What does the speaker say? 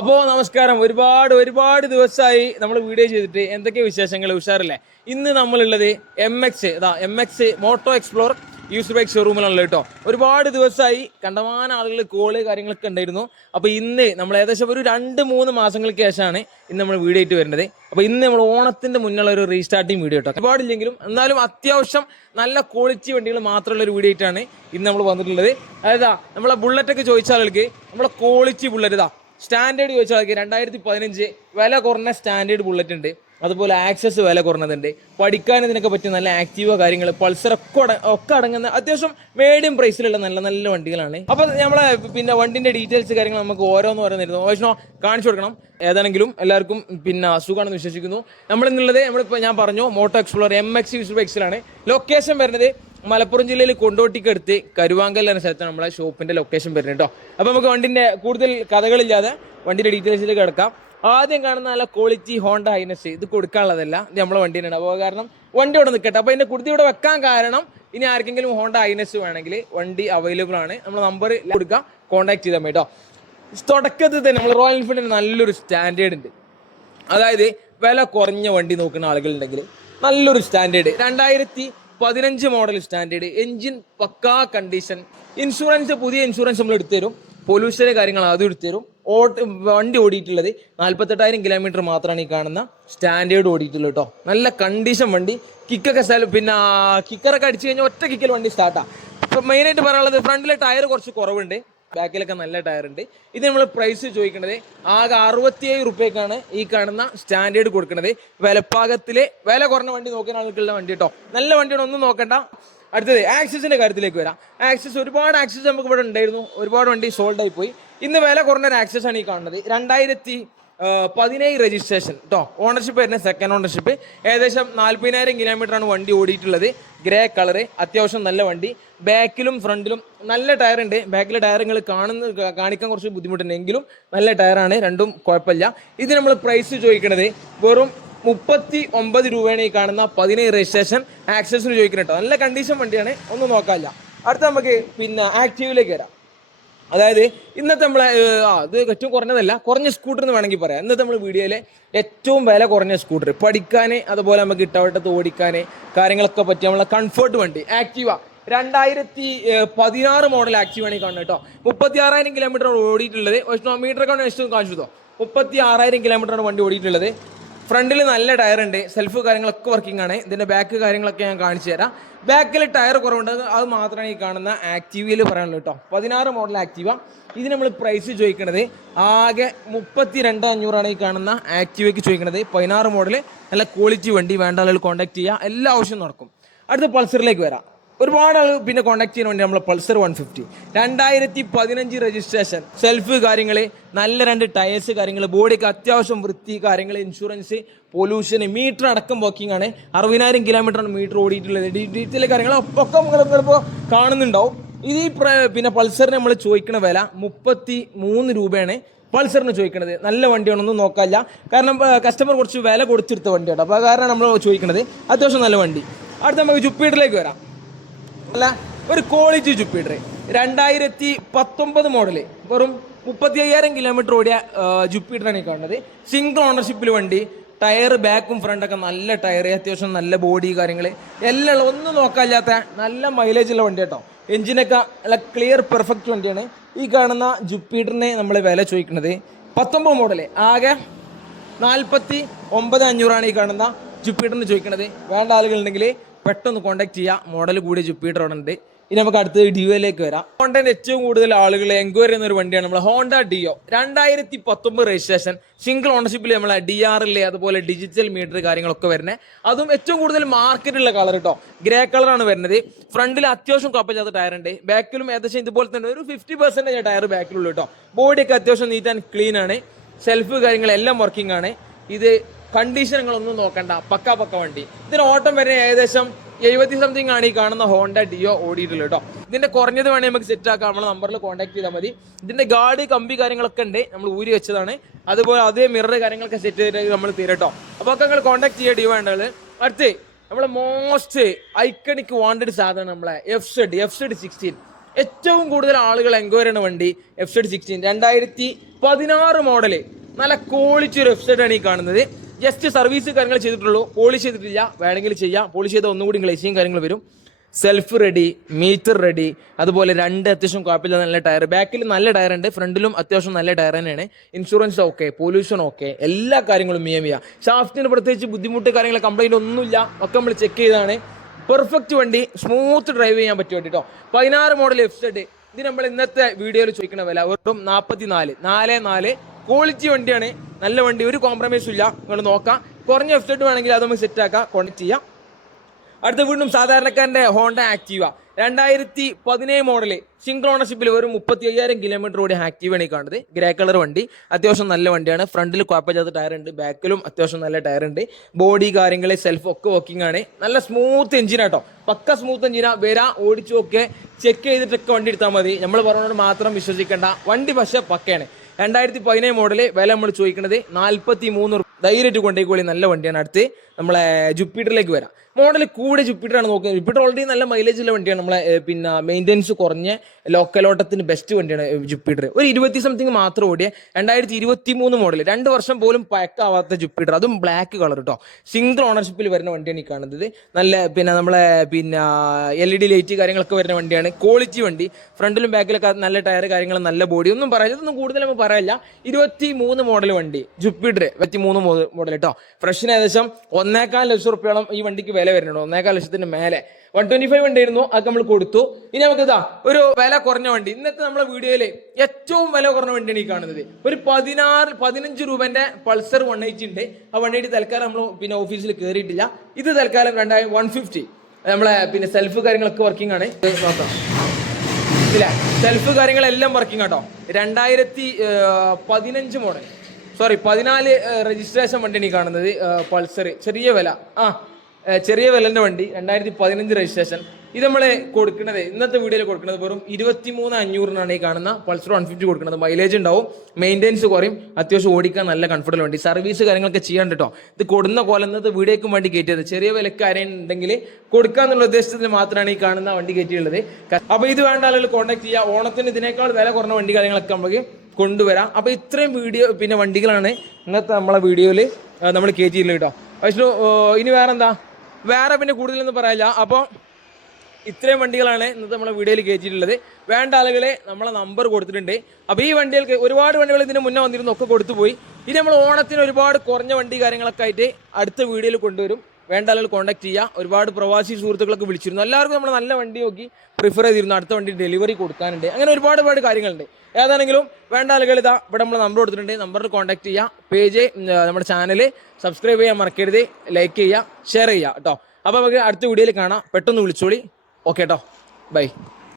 അപ്പോൾ നമസ്കാരം. ഒരുപാട് ഒരുപാട് ദിവസമായി നമ്മൾ വീഡിയോ ചെയ്തിട്ട് എന്തൊക്കെ വിശേഷങ്ങൾ ഉഷാറില്ലേ? ഇന്ന് നമ്മളുള്ളത് എം എക്സ് ഇതാ M X moto explore use bike ഷോറൂമിലാണല്ലോ കേട്ടോ. ഒരുപാട് ദിവസമായി കണ്ടമാന ആളുകൾ കോൾ കാര്യങ്ങളൊക്കെ ഉണ്ടായിരുന്നു. അപ്പോൾ ഇന്ന് നമ്മൾ ഏകദേശം ഒരു രണ്ട് മൂന്ന് മാസങ്ങൾക്ക് ശേഷമാണ് ഇന്ന് നമ്മൾ വീഡിയോ ആയിട്ട് വരുന്നത്. അപ്പോൾ ഇന്ന് നമ്മൾ ഓണത്തിന്റെ മുന്നുള്ള ഒരു റീസ്റ്റാർട്ടിങ് വീഡിയോ കേട്ടോ. ഒരുപാടില്ലെങ്കിലും എന്നാലും അത്യാവശ്യം നല്ല ക്വാളിറ്റി വണ്ടികൾ മാത്രമുള്ള ഒരു വീഡിയോ ആയിട്ടാണ് ഇന്ന് നമ്മൾ വന്നിട്ടുള്ളത്. അതായത് നമ്മളെ ബുള്ളറ്റൊക്കെ ചോദിച്ച ആളുകൾക്ക് നമ്മളെ ക്വാളിറ്റി ബുള്ളറ്റ് ഇതാ സ്റ്റാൻഡേർഡ് ചോദിച്ചാൽ നോക്കി രണ്ടായിരത്തി പതിനഞ്ച് വില കുറഞ്ഞ സ്റ്റാൻഡേർഡ് ബുള്ളറ്റ് ഉണ്ട്. അതുപോലെ ആക്സസ് വില കുറഞ്ഞതുണ്ട്. പഠിക്കാൻ ഇതിനൊക്കെ പറ്റിയ നല്ല ആക്റ്റീവോ കാര്യങ്ങൾ പൾസർ ഒക്കെ ഒക്കെ അടങ്ങുന്ന അത്യാവശ്യം മീഡിയം പ്രൈസിലുള്ള നല്ല നല്ല വണ്ടികളാണ്. അപ്പൊ നമ്മളെ പിന്നെ വണ്ടിന്റെ ഡീറ്റെയിൽസ് കാര്യങ്ങൾ നമുക്ക് ഓരോന്ന് ഓരോന്നിരുന്നു. വൈഷ്ണോ കാണിച്ചു കൊടുക്കണം. ഏതാണെങ്കിലും എല്ലാവർക്കും പിന്നെ സുഖമാണെന്ന് വിശ്വസിക്കുന്നു. നമ്മൾ ഇന്നുള്ളത് നമ്മളിപ്പോൾ ഞാൻ പറഞ്ഞു moto explore M X use ബൈക്സിലാണ് location വരുന്നത് മലപ്പുറം ജില്ലയിൽ കൊണ്ടോട്ടിക്കടുത്ത് കരുവാങ്കൽ എന്ന സ്ഥലത്താണ് നമ്മളെ ഷോപ്പിന്റെ ലൊക്കേഷൻ വരുന്നത് കേട്ടോ അപ്പോൾ നമുക്ക് വണ്ടിന്റെ കൂടുതൽ കഥകളില്ലാതെ വണ്ടിന്റെ ഡീറ്റെയിൽസിലേക്ക് കിടക്കാം. ആദ്യം കാണുന്ന നല്ല ക്വാളിറ്റി ഹോണ്ട ഹൈനസ് ഇത് കൊടുക്കാനുള്ളതല്ല ഇത് നമ്മളെ വണ്ടി തന്നെയാണ്. അപ്പോൾ കാരണം വണ്ടി ഇവിടെ നിൽക്കട്ടെ അപ്പോൾ ഇതിന്റെ കുർത്തി ഇവിടെ വെക്കാൻ കാരണം ഇനി ആർക്കെങ്കിലും ഹോണ്ട ഹൈനസ് വേണമെങ്കിൽ വണ്ടി അവൈലബിൾ ആണ്. നമ്മൾ നമ്പർ കൊടുക്കാം. കോൺടാക്ട് ചെയ്താൽ മതി കേട്ടോ തുടക്കത്തിൽ തന്നെ നമ്മൾ റോയൽ എൻഫീൽഡിന് നല്ലൊരു സ്റ്റാൻഡേർഡ് ഉണ്ട്. അതായത് വില കുറഞ്ഞ വണ്ടി നോക്കുന്ന ആളുകളുണ്ടെങ്കിൽ നല്ലൊരു സ്റ്റാൻഡേർഡ് രണ്ടായിരത്തി പതിനഞ്ച് മോഡൽ സ്റ്റാൻഡേർഡ് എഞ്ചിൻ പക്കാ കണ്ടീഷൻ ഇൻഷുറൻസ് പുതിയ ഇൻഷുറൻസ് നമ്മൾ എടുത്തു തരും പൊല്യൂഷന്റെ കാര്യങ്ങൾ ആദ്യം എടുത്തു തരും ഓട്ട് വണ്ടി ഓടിയിട്ടുള്ളത് നാൽപ്പത്തെട്ടായിരം കിലോമീറ്റർ മാത്രമാണ് ഈ കാണുന്ന സ്റ്റാൻഡേർഡ് ഓടിയിട്ടുള്ളത് കേട്ടോ നല്ല കണ്ടീഷൻ വണ്ടി. കിക്കൊക്കെ സ്ഥലം പിന്നെ കിക്കറൊക്കെ അടിച്ചു കഴിഞ്ഞാൽ ഒറ്റ കിക്കൽ വണ്ടി സ്റ്റാർട്ടാണ് ഇപ്പം മെയിനായിട്ട് പറയാനുള്ളത് ഫ്രണ്ടിലെ ടയർ കുറച്ച് കുറവുണ്ട്. ബാക്കിലൊക്കെ നല്ല ടയർ ഉണ്ട്. ഇത് നമ്മൾ പ്രൈസ് ചോദിക്കുന്നത് ആകെ അറുപത്തിയേഴ് റുപ്യക്കാണ് ഈ കാണുന്ന സ്റ്റാൻഡേർഡ് കൊടുക്കുന്നത് വിലപ്പാകത്തിലെ വില കുറഞ്ഞ വണ്ടി നോക്കുന്ന ആൾക്കുള്ള വണ്ടി കേട്ടോ നല്ല വണ്ടിയാണ് ഒന്നും നോക്കണ്ട. അടുത്തത് ആക്സസിന്റെ കാര്യത്തിലേക്ക് വരാം. ആക്സിസ് ഒരുപാട് ആക്സിസ് നമുക്ക് ഇവിടെ ഉണ്ടായിരുന്നു. ഒരുപാട് വണ്ടി സോൾഡ് ആയി പോയി. ഇന്ന് വില കുറഞ്ഞൊരു ആക്സിസ് ആണ് ഈ കാണുന്നത്. രണ്ടായിരത്തി പതിനേഴ് രജിസ്ട്രേഷൻ കേട്ടോ ഓണർഷിപ്പ് വരുന്ന സെക്കൻഡ് ഓണർഷിപ്പ് ഏകദേശം നാൽപ്പതിനായിരം കിലോമീറ്റർ ആണ് വണ്ടി ഓടിയിട്ടുള്ളത്. ഗ്രേ കളറ് അത്യാവശ്യം നല്ല വണ്ടി. ബാക്കിലും ഫ്രണ്ടിലും നല്ല ടയർ ഉണ്ട്. ബാക്കിലെ ടയർ കാണുന്ന കാണിക്കാൻ കുറച്ച് ബുദ്ധിമുട്ടുണ്ട്. എങ്കിലും നല്ല ടയറാണ് രണ്ടും കുഴപ്പമില്ല. ഇത് നമ്മൾ പ്രൈസ് ചോദിക്കുന്നത് വെറും മുപ്പത്തി ഒമ്പത് രൂപയാണ് ഈ കാണുന്ന പതിനേഴ് രജിസ്ട്രേഷൻ ആക്സസിന് ചോദിക്കുന്നത് കേട്ടോ നല്ല കണ്ടീഷൻ വണ്ടിയാണ്. ഒന്നും നോക്കാനില്ല. അടുത്ത നമുക്ക് പിന്നെ ആക്റ്റീവിലേക്ക് വരാം. അതായത് ഇന്നത്തെ നമ്മളെ ആ ഇത് ഏറ്റവും കുറഞ്ഞതല്ല കുറഞ്ഞ സ്കൂട്ടർ എന്ന് വേണമെങ്കിൽ പറയാം. ഇന്നത്തെ നമ്മൾ വീഡിയോയിലെ ഏറ്റവും വില കുറഞ്ഞ സ്കൂട്ടർ പഠിക്കാൻ അതുപോലെ നമുക്ക് ഇട്ടവട്ടത്ത് ഓടിക്കാൻ കാര്യങ്ങളൊക്കെ പറ്റി നമ്മളെ കംഫർട്ട് വണ്ടി. ആക്റ്റീവ രണ്ടായിരത്തി പതിനാറ് മോഡൽ ആക്റ്റീവ് ആണ് കാണുന്നത് കേട്ടോ. മുപ്പത്തി ആറായിരം കിലോമീറ്റർ ഓടിയിട്ടുള്ളത്. മീറ്റർ നെക്സ്റ്റ് കാണിച്ചു മുപ്പത്തി ആറായിരം കിലോമീറ്ററാണ് വണ്ടി ഓടിയിട്ടുള്ളത്. ഫ്രണ്ടിൽ നല്ല ടയർ ഉണ്ട് സെൽഫ് കാര്യങ്ങളൊക്കെ വർക്കിംഗ് ആണ്. ഇതിന്റെ ബാക്ക് കാര്യങ്ങളൊക്കെ ഞാൻ കാണിച്ചു തരാം. ബാക്കിൽ ടയർ കുറവുണ്ട് അത് മാത്രമാണ് ഈ കാണുന്ന ആക്റ്റീവയിൽ പറയാനുള്ളൂ കേട്ടോ പതിനാറ് മോഡൽ ആക്റ്റീവ ഇത് നമ്മൾ പ്രൈസ് ചോദിക്കുന്നത് ആകെ മുപ്പത്തി രണ്ട് അഞ്ഞൂറാണ് ഈ കാണുന്ന ആക്റ്റീവയ്ക്ക് ചോദിക്കുന്നത് പതിനാറ് മോഡൽ നല്ല ക്വാളിറ്റി വണ്ടി വേണ്ട ആളുകൾ കോൺടാക്ട് ചെയ്യുക എല്ലാ ആവശ്യവും നടക്കും. അടുത്ത പൾസറിലേക്ക് വരാം. ഒരുപാട് ആൾ പിന്നെ കോൺടാക്ട് ചെയ്യാൻ വേണ്ടി നമ്മളെ പൾസർ വൺ ഫിഫ്റ്റി രണ്ടായിരത്തി പതിനഞ്ച് രജിസ്ട്രേഷൻ സെൽഫ് കാര്യങ്ങൾ നല്ല രണ്ട് ടയേഴ്സ് കാര്യങ്ങൾ ബോഡിക്ക് അത്യാവശ്യം വൃത്തി കാര്യങ്ങൾ ഇൻഷുറൻസ് പൊല്യൂഷൻ മീറ്റർ അടക്കം വോക്കിംഗ് ആണ്. അറുപതിനായിരം കിലോമീറ്ററാണ് മീറ്റർ ഓടിയിട്ടുള്ളത്. ഡീറ്റെയിൽ കാര്യങ്ങൾ ഒക്കെ നിങ്ങൾ ചിലപ്പോൾ കാണുന്നുണ്ടാവും. ഇത് ഈ പിന്നെ പൾസറിന് നമ്മൾ ചോദിക്കുന്ന വില മുപ്പത്തി മൂന്ന് രൂപയാണ് പൾസറിന് ചോദിക്കണത്. നല്ല വണ്ടിയാണെന്നും നോക്കാല്ല കാരണം കസ്റ്റമർ കുറച്ച് വില കൊടുത്തെടുത്ത വണ്ടിയാണ് അപ്പോൾ കാരണം നമ്മൾ ചോദിക്കണത്. അത്യാവശ്യം നല്ല വണ്ടി. അടുത്ത നമുക്ക് ജുപ്പീറ്ററിലേക്ക് വരാം. അല്ല ഒരു ക്വാളിറ്റി ജുപ്പിറ്റർ. രണ്ടായിരത്തി പത്തൊമ്പത് മോഡൽ വെറും മുപ്പത്തി അയ്യായിരം കിലോമീറ്റർ ഓടിയ ജുപ്പിറ്ററാണ് ഈ കാണുന്നത്. സിംഗിൾ ഓണർഷിപ്പിൽ വണ്ടി ടയർ ബാക്കും ഫ്രണ്ടൊക്കെ നല്ല ടയർ അത്യാവശ്യം നല്ല ബോഡി കാര്യങ്ങൾ എല്ലാം ഒന്നും നോക്കാനില്ലാത്ത നല്ല മൈലേജ് ഉള്ള വണ്ടി കേട്ടോ. എഞ്ചിനൊക്കെ നല്ല ക്ലിയർ പെർഫെക്റ്റ് വണ്ടിയാണ്. ഈ കാണുന്ന ജുപ്പിറ്ററിനെ നമ്മൾ വില ചോദിക്കുന്നത് പത്തൊമ്പത് മോഡൽ ആകെ നാൽപ്പത്തി ഒമ്പത് അഞ്ഞൂറാണ് ഈ കാണുന്ന ജുപ്പിറ്ററിന് ചോദിക്കുന്നത്. വേണ്ട ആളുകളുണ്ടെങ്കിൽ പെട്ടെന്ന് കോണ്ടാക്ട് ചെയ്യുക മോഡൽ കൂടിയ ജുപ്പിറ്റർ ഉണ്ട് ഇനി നമുക്ക് അടുത്തത് ഡിയോയിലേക്ക് വരാം. ഹോണ്ടന്റെ ഏറ്റവും കൂടുതൽ ആളുകൾ എൻക്വയറി ചെയ്യുന്ന ഒരു വണ്ടിയാണ് നമ്മൾ ഹോണ്ട ഡിയോ രണ്ടായിരത്തി പത്തൊമ്പത് രജിസ്ട്രേഷൻ സിംഗിൾ ഓണർഷിപ്പിൽ നമ്മളെ ഡി ആർ എൽ അതുപോലെ ഡിജിറ്റൽ മീറ്റർ കാര്യങ്ങളൊക്കെ വരുന്നത് അതും ഏറ്റവും കൂടുതൽ മാർക്കറ്റുള്ള കളർ കേട്ടോ ഗ്രേ കളറാണ് വരുന്നത്. ഫ്രണ്ടിൽ അത്യാവശ്യം കപ്പച്ചാത്ത ടയർ ഉണ്ട്. ബാക്കിലും ഏകദേശം ഇതുപോലെ തന്നെ ഒരു ഫിഫ്റ്റി പെർസെന്റേജ് ടയർ ബാക്കിലുള്ളൂ കേട്ടോ ബോഡിയൊക്കെ അത്യാവശ്യം നീറ്റ് ആൻഡ് ക്ലീൻ ആണ്. സെൽഫ് കാര്യങ്ങളെല്ലാം വർക്കിംഗ് ആണ്. ഇത് കണ്ടീഷനുകളൊന്നും നോക്കണ്ട. പക്ക പക്ക വണ്ടി. ഇതിന് ഓട്ടം വരെ ഏകദേശം എഴുപത്തി സംതിങ് ആണ് ഈ കാണുന്ന ഹോണ്ട ഡിയോ ഓടിയിട്ടുള്ളത് കേട്ടോ. ഇതിന്റെ കുറഞ്ഞത് വേണമെങ്കിൽ നമുക്ക് സെറ്റ് ആക്കാം. നമ്മളെ നമ്പറിൽ കോൺടാക്ട് ചെയ്താൽ മതി. ഇതിന്റെ ഗാർഡ് കമ്പി കാര്യങ്ങളൊക്കെ ഉണ്ട്. നമ്മൾ ഊരി വെച്ചതാണ്. അതുപോലെ അതേ മിറർ കാര്യങ്ങളൊക്കെ സെറ്റ് ചെയ്തിട്ട് നമ്മൾ തീരട്ടോ അപ്പോൾ ഒക്കെ നിങ്ങൾ കോൺടാക്ട് ചെയ്യുക ഡിയോ വേണ്ടത്. അടുത്ത് നമ്മളെ മോസ്റ്റ് ഐക്കണിക് വാണ്ടഡ് സാധനം നമ്മളെ F Z F Z sixteen ഏറ്റവും കൂടുതൽ ആളുകൾ എൻക്വയറി ആണ് വണ്ടി എഫ് സെഡ് സിക്സ്റ്റീൻ രണ്ടായിരത്തി പതിനാറ് മോഡൽ നല്ല ക്വാളിറ്റി ഒരു എഫ് സെഡ് ആണ് ഈ കാണുന്നത്. ജസ്റ്റ് സർവീസ് കാര്യങ്ങൾ ചെയ്തിട്ടുള്ളൂ. പോളിഷ് ചെയ്തിട്ടില്ല. വേണമെങ്കിൽ ചെയ്യാം. പോളിഷ് ചെയ്ത ഒന്നുകൂടി ഗ്ലേസിയും കാര്യങ്ങൾ വരും. സെൽഫ് റെഡി മീറ്റർ റെഡി അതുപോലെ രണ്ട് അത്യാവശ്യം കുഴപ്പമില്ല നല്ല ടയർ ബാക്കിൽ നല്ല ടയർ ഉണ്ട്. ഫ്രണ്ടിലും അത്യാവശ്യം നല്ല ടയർ തന്നെയാണ്. ഇൻഷുറൻസ് ഓക്കെ പൊല്യൂഷൻ ഓക്കെ എല്ലാ കാര്യങ്ങളും മിയ മിയ. ഷാഫ്റ്റിന് പ്രത്യേകിച്ച് ബുദ്ധിമുട്ട് കാര്യങ്ങൾ കംപ്ലൈന്റ് ഒന്നുമില്ല. ഒക്കെ നമ്മൾ ചെക്ക് ചെയ്താണ്. പെർഫെക്റ്റ് വണ്ടി സ്മൂത്ത് ഡ്രൈവ് ചെയ്യാൻ പറ്റും കേട്ടോ. പതിനാറ് മോഡൽ എഫ് സെഡ് ഇത് നമ്മൾ ഇന്നത്തെ വീഡിയോയിൽ ചോദിക്കണ വില വെറും നാൽപ്പത്തി നാല് നാല് നാല് ക്വാളിറ്റി വണ്ടിയാണ്. നല്ല വണ്ടി ഒരു കോംപ്രമൈസും ഇല്ല. നിങ്ങൾ നോക്കാം. കുറഞ്ഞ സെഡ് വേണമെങ്കിൽ അത് നമുക്ക് സെറ്റ് ആക്കാം. കോൺടാക്ട് ചെയ്യാം. അടുത്ത വീണ്ടും സാധാരണക്കാരന്റെ ഹോണ്ട ആക്റ്റീവ രണ്ടായിരത്തി പതിനേഴ് മോഡൽ സിംഗിൾ ഓണർഷിപ്പിൽ വെറും മുപ്പത്തി അയ്യായിരം കിലോമീറ്റർ ഓടി ആക്റ്റീവാണ് ഈ കാണുന്നത്. ഗ്രേ കളർ വണ്ടി. അത്യാവശ്യം നല്ല വണ്ടിയാണ്. ഫ്രണ്ടിൽ കുഴപ്പമില്ലാത്ത ടയർ ഉണ്ട്. ബാക്കിലും അത്യാവശ്യം നല്ല ടയർ ഉണ്ട്. ബോഡി കാര്യങ്ങൾ സെൽഫ് ഒക്കെ വർക്കിംഗ് ആണ്. നല്ല സ്മൂത്ത് എഞ്ചിൻ ആട്ടോ. പക്ക സ്മൂത്ത് എഞ്ചിനാ വരാ ഓടിച്ചു ഒക്കെ ചെക്ക് ചെയ്തിട്ടൊക്കെ വണ്ടി എടുത്താൽ മതി. നമ്മൾ പറഞ്ഞോട് മാത്രം വിശ്വസിക്കേണ്ട. വണ്ടി പക്ഷേ പക്കയാണ്. രണ്ടായിരത്തി പതിനേഴ് മോഡൽ വില നമ്മൾ ചോദിക്കുന്നത് നാൽപ്പത്തി മൂന്ന് ധൈര്യമായിട്ട് കൊണ്ടേക്കോളി നല്ല വണ്ടിയാണ്. അടുത്ത് നമ്മളെ ജുപ്പിറ്ററിലേക്ക് വരാം. മോഡൽ കൂടെ ജുപ്പിറ്ററാണ് നോക്കുന്നത്. ജുപ്പിറ്റർ ഓൾറെഡി നല്ല മൈലേജ് ഉള്ള വണ്ടിയാണ്. നമ്മളെ പിന്നെ മെയിന്റെനൻസ് കുറഞ്ഞ ലോക്കൽ ഓട്ടത്തിന് ബെസ്റ്റ് വണ്ടിയാണ് ജുപ്പിറ്റർ. ഒരു ഇരുപത്തി സംതിങ് മാത്രം ഓടിയ രണ്ടായിരത്തി ഇരുപത്തി മൂന്ന് മോഡൽ രണ്ട് വർഷം പോലും പാക്കാവാത്ത ജുപ്പിറ്റർ. അതും ബ്ലാക്ക് കളർ കേട്ടോ സിംഗിൾ ഓണർഷിപ്പിൽ വരുന്ന വണ്ടിയാണ് ഈ കാണുന്നത്. നല്ല പിന്നെ നമ്മളെ പിന്നെ എൽ ഇ ഡി ലൈറ്റ് കാര്യങ്ങളൊക്കെ വരുന്ന വണ്ടിയാണ്. ക്വാളിറ്റി വണ്ടി. ഫ്രണ്ടിലും ബാക്കിലൊക്കെ നല്ല ടയർ കാര്യങ്ങൾ നല്ല ബോഡി ഒന്നും പറയാം ഇതൊന്നും കൂടുതൽ നമ്മൾ പറയില്ല ഇരുപത്തി മൂന്ന് മോഡൽ വണ്ടി. ജുപ്പിറ്റർ ഇരുപത്തി മൂന്ന് മോഡൽ കേട്ടോ ഫ്രഷിന് ഏകദേശം ഒന്നേക്കാൽ ലക്ഷം റുപ്യോളം ഈ വണ്ടിക്ക് വില വരുന്നുണ്ട്. ഒന്നേക്കാൽ ലക്ഷത്തിന് മേലെ. വൺ ട്വന്റി ഫൈവ് ഉണ്ടായിരുന്നു അത് നമ്മൾ കൊടുത്തു. ഇനി നമുക്ക് ഇതാ ഒരു വില കുറഞ്ഞ വണ്ടി. ഇന്നത്തെ നമ്മളെ വീഡിയോയിൽ ഏറ്റവും വില കുറഞ്ഞ വണ്ടിയാണ് ഈ കാണുന്നത്. ഒരു പതിനാറ് പതിനഞ്ച് രൂപന്റെ പൾസർ വൺ എയ്റ്റി ഉണ്ട്. ആ വൺ എയ്റ്റി തൽക്കാലം നമ്മൾ പിന്നെ ഓഫീസിൽ കയറിയിട്ടില്ല ഇത് തൽക്കാലം രണ്ടായിരം വൺ ഫിഫ്റ്റി നമ്മളെ പിന്നെ സെൽഫ് കാര്യങ്ങളൊക്കെ വർക്കിംഗ് ആണ്. സെൽഫ് കാര്യങ്ങളെല്ലാം വർക്കിംഗ് ആട്ടോ രണ്ടായിരത്തി പതിനഞ്ച് മോഡൽ സോറി പതിനാല് രജിസ്ട്രേഷൻ വണ്ടിയാണ് ഈ കാണുന്നത്. പൾസർ ചെറിയ വില. ആ ചെറിയ വിലന്റെ വണ്ടി. രണ്ടായിരത്തി പതിനഞ്ച് രജിസ്ട്രേഷൻ ഇത് നമ്മൾ കൊടുക്കുന്നത് ഇന്നത്തെ വീഡിയോയിൽ കൊടുക്കുന്നത് വെറും ഇരുപത്തി മൂന്ന് അഞ്ഞൂറിനാണ് ഈ കാണുന്ന പൾസർ വൺ ഫിഫ്റ്റി കൊടുക്കുന്നത് മൈലേജ് ഉണ്ടാവും. മെയിന്റെനൻസ് കുറയും. അത്യാവശ്യം ഓടിക്കാൻ നല്ല കംഫർട്ടബിൾ വണ്ടി. സർവീസ് കാര്യങ്ങളൊക്കെ ചെയ്യാൻ കേട്ടോ ഇത് കൊടുന്ന കൊലന്നത് വീഡിയോക്കും വേണ്ടി കയറ്റിയത്. ചെറിയ വിലക്ക് ആരെയും ഉണ്ടെങ്കിൽ കൊടുക്കാന്നുള്ള ഉദ്ദേശത്തിൽ മാത്രമാണ് ഈ കാണുന്ന വണ്ടി കയറ്റിയുള്ളത് അപ്പോൾ ഇത് വേണ്ട ആളുകൾ കോൺടാക്ട് ചെയ്യുക. ഓണത്തിന് ഇതിനേക്കാൾ വില കുറഞ്ഞ വണ്ടി കാര്യങ്ങളൊക്കെ നമുക്ക് കൊണ്ടുവരാം. അപ്പോൾ ഇത്രയും വീഡിയോ പിന്നെ വണ്ടികളാണ്. ഇന്നത്തെ നമ്മളെ വീഡിയോയിൽ നമ്മൾ കയറ്റിയില്ല കേട്ടോ. പക്ഷേ ഇനി വേറെ എന്താ വേറെ പിന്നെ കൂടുതലൊന്നും പറയാനില്ല അപ്പോൾ ഇത്രയും വണ്ടികളാണ് ഇന്നത്തെ നമ്മളെ വീഡിയോയിൽ കയറ്റിയിട്ടുള്ളത് വേണ്ട ആളുകളെ നമ്മളെ നമ്പർ കൊടുത്തിട്ടുണ്ട്. അപ്പോൾ ഈ വണ്ടികൾക്ക് ഒരുപാട് വണ്ടികൾ ഇതിന് മുന്നേ വന്നിരുന്നു ഒക്കെ കൊടുത്തു പോയി. ഇനി നമ്മൾ ഓണത്തിന് ഒരുപാട് കുറഞ്ഞ വണ്ടി കാര്യങ്ങളൊക്കെ ആയിട്ട് അടുത്ത വീഡിയോയിൽ കൊണ്ടുവരും. വേണ്ട ആളുകൾ കോൺടാക്ട് ചെയ്യുക ഒരുപാട് പ്രവാസി സുഹൃത്തുക്കളൊക്കെ വിളിച്ചിരുന്നു. എല്ലാവർക്കും നമ്മൾ നല്ല വണ്ടി നോക്കി പ്രിഫർ ചെയ്തിരുന്നു. അടുത്ത വണ്ടി ഡെലിവറി കൊടുക്കാനുണ്ട്. അങ്ങനെ ഒരുപാട് ഒരുപാട് കാര്യങ്ങളുണ്ട്. ഏതാണെങ്കിലും വേണ്ട ആളുകൾ ഇതാ ഇവിടെ നമ്മൾ നമ്പർ കൊടുത്തിട്ടുണ്ട്. നമ്പറിൽ കോൺടാക്ട് ചെയ്യുക പേജ് നമ്മുടെ ചാനൽ സബ്സ്ക്രൈബ് ചെയ്യാൻ മറക്കരുത്. ലൈക്ക് ചെയ്യുക ഷെയർ ചെയ്യുക കേട്ടോ അപ്പോൾ നമുക്ക് അടുത്ത വീഡിയോയിൽ കാണാം. പെട്ടെന്ന് വിളിച്ചോളി. ഓക്കെ കേട്ടോ ബൈ